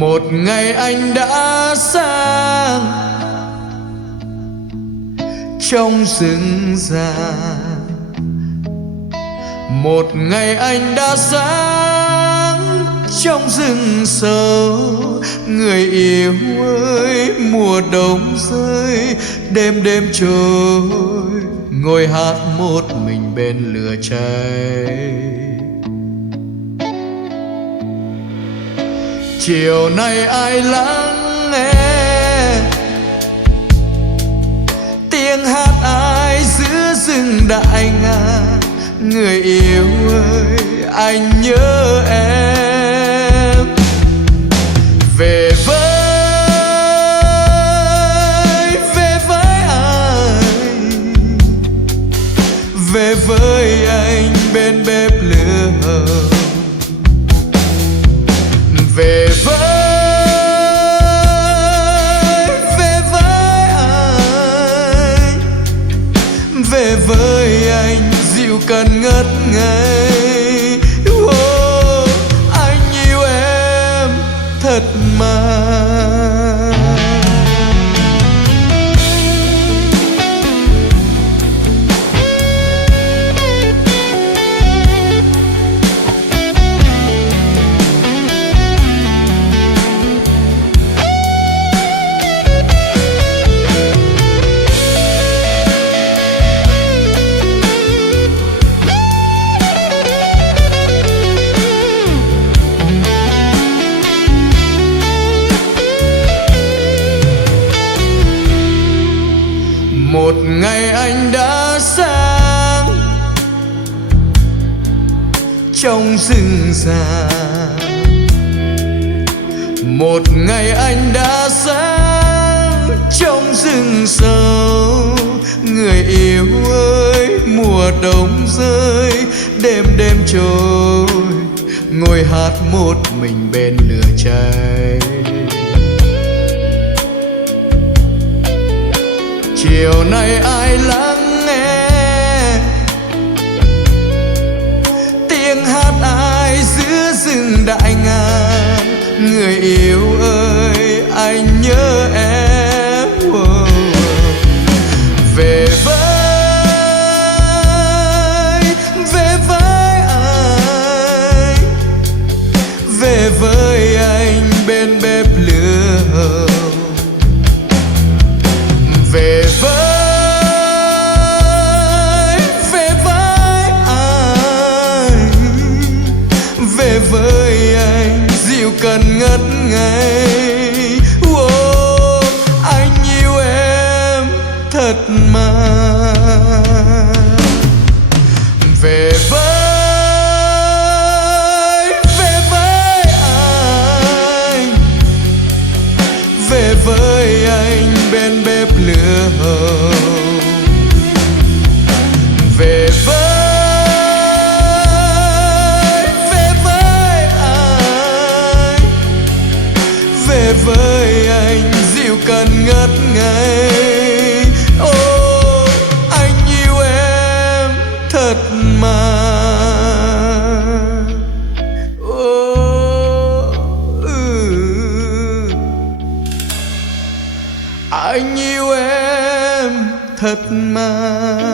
Một ngày anh đã sang trong rừng già, một ngày anh đã sáng trong rừng sâu. Người yêu ơi, mùa đông rơi, đêm đêm trôi, ngồi hát một mình bên lửa cháy. Chiều nay ai lắng nghe tiếng hát ai giữa rừng đại ngàn. Người yêu ơi, anh nhớ em. Về với anh, về với anh bên bếp lửa hồng. Về với anh, về với anh dịu cần ngất ngây. Oh, anh yêu em thật mà. Một ngày anh đã sáng trong rừng già, một ngày anh đã sáng trong rừng sâu. Người yêu ơi, mùa đông rơi, đêm đêm trôi, ngồi hát một mình bên lửa cháy. Chiều nay ai lắng nghe tiếng hát ai giữa rừng đại ngàn. Người yêu ơi, anh nhớ em. Oh. Về với anh, về với anh bên bếp lửa hồng. Về với anh, về với anh dịu cần ngất ngây. Oh, anh yêu em thật mà. Về với anh, về với anh bên bếp lửa hồng. Về với anh, về với anh dịu cần ngất ngây. Oh, anh yêu em thật mà. Anh yêu em thật mà.